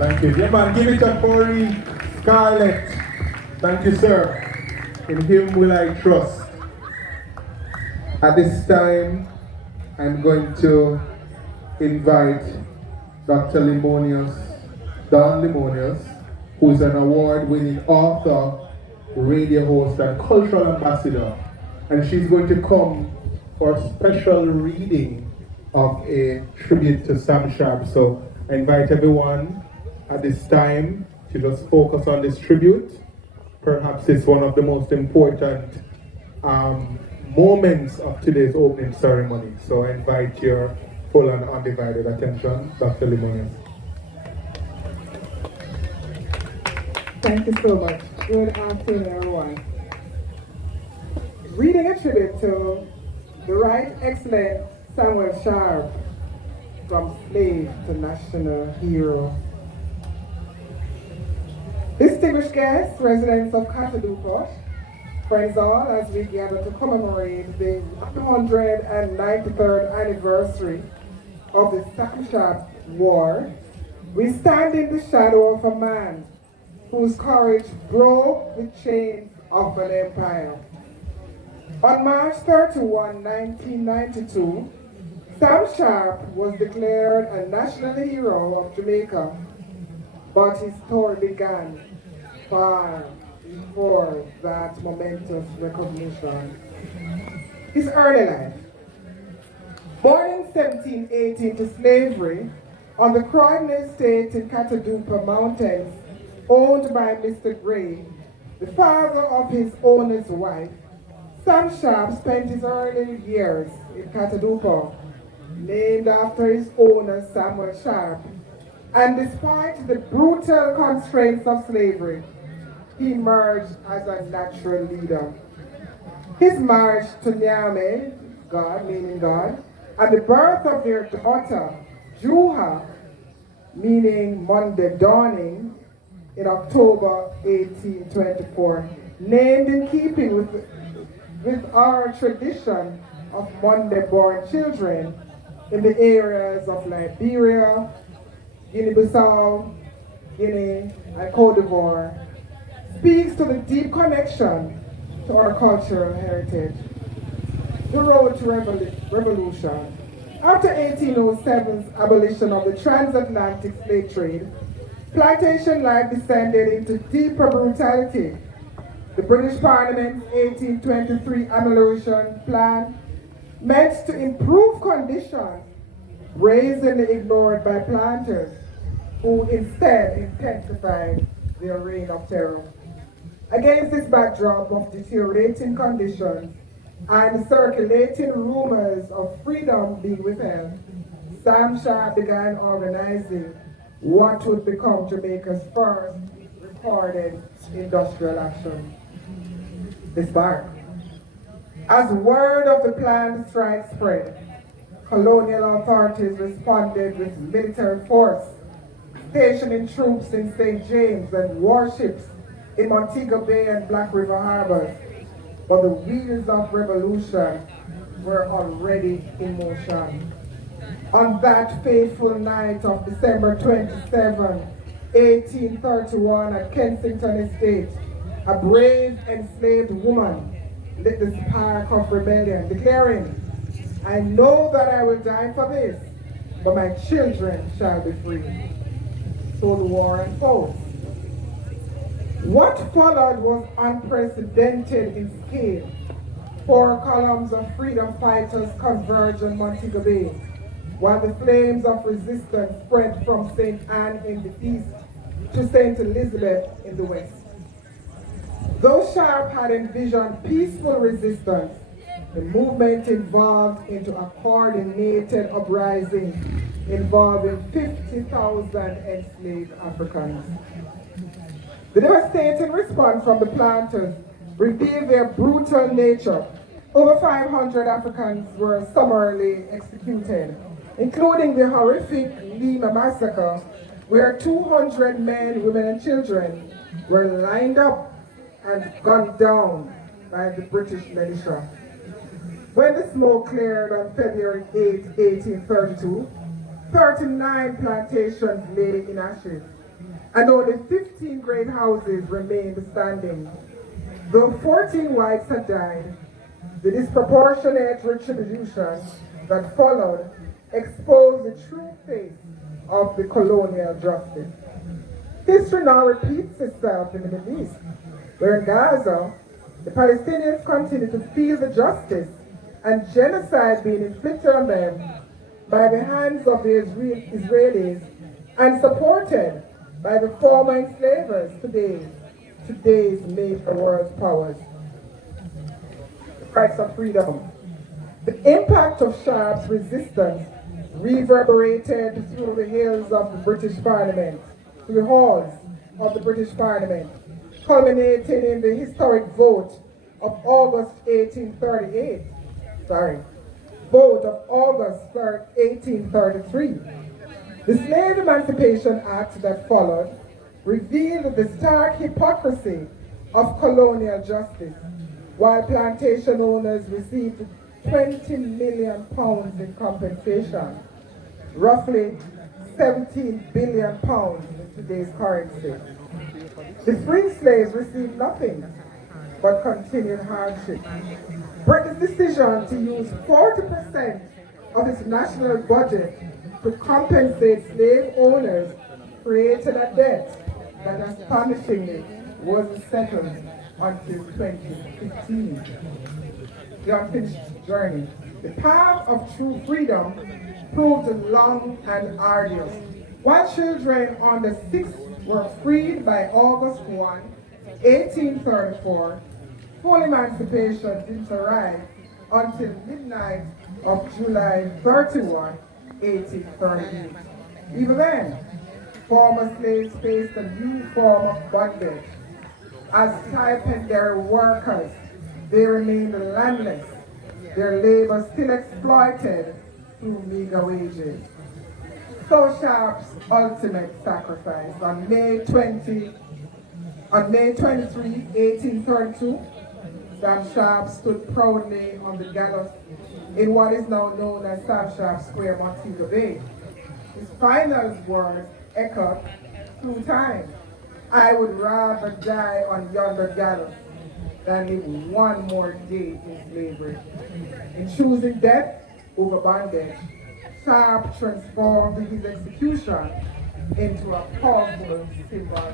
Thank you. Yeah, man, give it a Corey Scarlett. Thank you, sir. In him will I trust. At this time, I'm going to invite Dr. Limonius, Don Limonius, who is an award-winning author, radio host, and cultural ambassador. And she's going to come for a special reading of a tribute to Sam Sharpe. So I invite everyone at this time to just focus on this tribute. Perhaps it's one of the most important moments of today's opening ceremony. So I invite your full and undivided attention, Dr. Limonius. Thank you so much. Good afternoon, everyone. Reading a tribute to the Right Excellent Samuel Sharpe, from slave to national hero. Distinguished guests, residents of Catadupa, friends all, as we gather to commemorate the 193rd anniversary of the Sam Sharpe War, we stand in the shadow of a man whose courage broke the chains of an empire. On March 31, 1992, Sam Sharpe was declared a national hero of Jamaica, but his story began far before that momentous recognition. His early life. Born in 1718 to slavery on the Croydon estate in Catadupa Mountains, owned by Mr. Gray, the father of his owner's wife, Sam Sharpe spent his early years in Catadupa, named after his owner Samuel Sharpe, and despite the brutal constraints of slavery, he emerged as a natural leader. His marriage to Nyame, God meaning God, and the birth of their daughter, Juha, meaning Monday dawning, in October 1824, named in keeping with our tradition of Monday-born children in the areas of Liberia, Guinea-Bissau, Guinea, and Cote d'Ivoire, speaks to the deep connection to our cultural heritage. The road to revolution. After 1807's abolition of the transatlantic slave trade, plantation life descended into deeper brutality. The British Parliament's 1823 amelioration plan meant to improve conditions, brazenly ignored by planters, who instead intensified their reign of terror. Against this backdrop of deteriorating conditions and circulating rumors of freedom being withheld, Sam Sharpe began organizing what would become Jamaica's first recorded industrial action. The spark. As word of the planned strike spread, colonial authorities responded with military force, stationing troops in St. James and warships in Montego Bay and Black River harbors. But the wheels of revolution were already in motion. On that fateful night of December 27, 1831 at Kensington Estate, a brave enslaved woman lit the spark of rebellion, declaring, "I know that I will die for this, but my children shall be free." So the war unfolds. What followed was unprecedented in scale. 4 columns of freedom fighters converged on Montego Bay, while the flames of resistance spread from St. Anne in the east to St. Elizabeth in the west. Though Sharpe had envisioned peaceful resistance, the movement evolved into a coordinated uprising involving 50,000 enslaved Africans. The devastating response from the planters revealed their brutal nature. Over 500 Africans were summarily executed, including the horrific Lima massacre, where 200 men, women, and children were lined up and gunned down by the British militia. When the smoke cleared on February 8, 1832, 39 plantations lay in ashes, and only 15 great houses remained standing. Though 14 whites had died, the disproportionate retribution that followed exposed the true face of the colonial justice. History now repeats itself in the Middle East, where in Gaza, the Palestinians continue to feel the justice and genocide being inflicted on them by the hands of the Israelis and supported by the former enslavers today's major world powers. The price of freedom. The impact of Sharpe's resistance reverberated through the halls of the British Parliament, culminating in the historic vote of August 1833. The Slave Emancipation Act that followed revealed the stark hypocrisy of colonial justice. While plantation owners received £20 million in compensation, roughly £17 billion in today's currency. The free slaves received nothing but continued hardship. Britain's decision to use 40% of its national budget to compensate slave owners created a debt that astonishingly wasn't settled until 2015. The unfinished journey. The path of true freedom proved long and arduous. While children on the 6th were freed by August 1, 1834, full emancipation didn't arrive until midnight of July 31, 1838. Even then, former slaves faced a new form of bondage. As stipendiary workers, they remained landless, their labor still exploited through meager wages. So Sharpe's ultimate sacrifice on May 23, 1832, Sam Sharpe stood proudly on the gallows in what is now known as Sam Sharpe Square, Montego Bay. His final words echoed through time: "I would rather die on yonder gallows than live one more day in slavery." In choosing death over bondage, Sharpe transformed his execution into a powerful symbol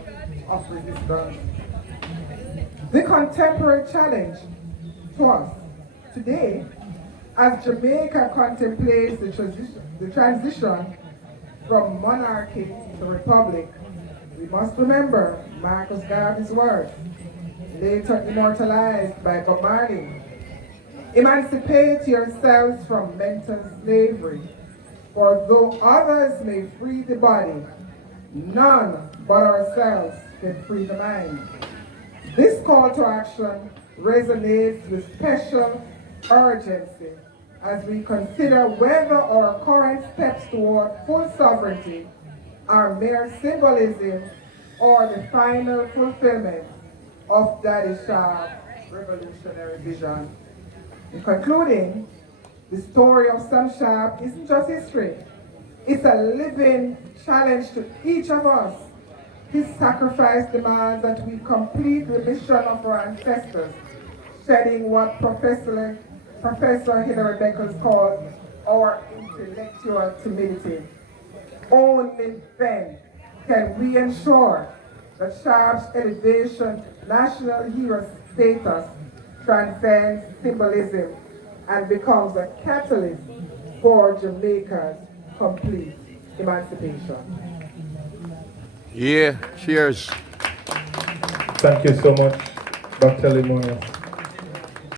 of resistance. The contemporary challenge to us today, as Jamaica contemplates the transition from monarchy to republic, we must remember Marcus Garvey's words, later immortalized by Bob Marley: "Emancipate yourselves from mental slavery, for though others may free the body, none but ourselves can free the mind." This call to action resonates with special urgency as we consider whether our current steps toward full sovereignty are mere symbolism or the final fulfillment of Daddy Sharpe's revolutionary vision. In concluding, the story of Sam Sharpe isn't just history, it's a living challenge to each of us. His sacrifice demands that we complete the mission of our ancestors, shedding what Professor Hilary Beckles called our intellectual timidity. Only then can we ensure that Sharpe's elevation national hero status transcends symbolism and becomes a catalyst for Jamaica's complete emancipation. Yeah, cheers. Thank you so much, Dr. Limoya.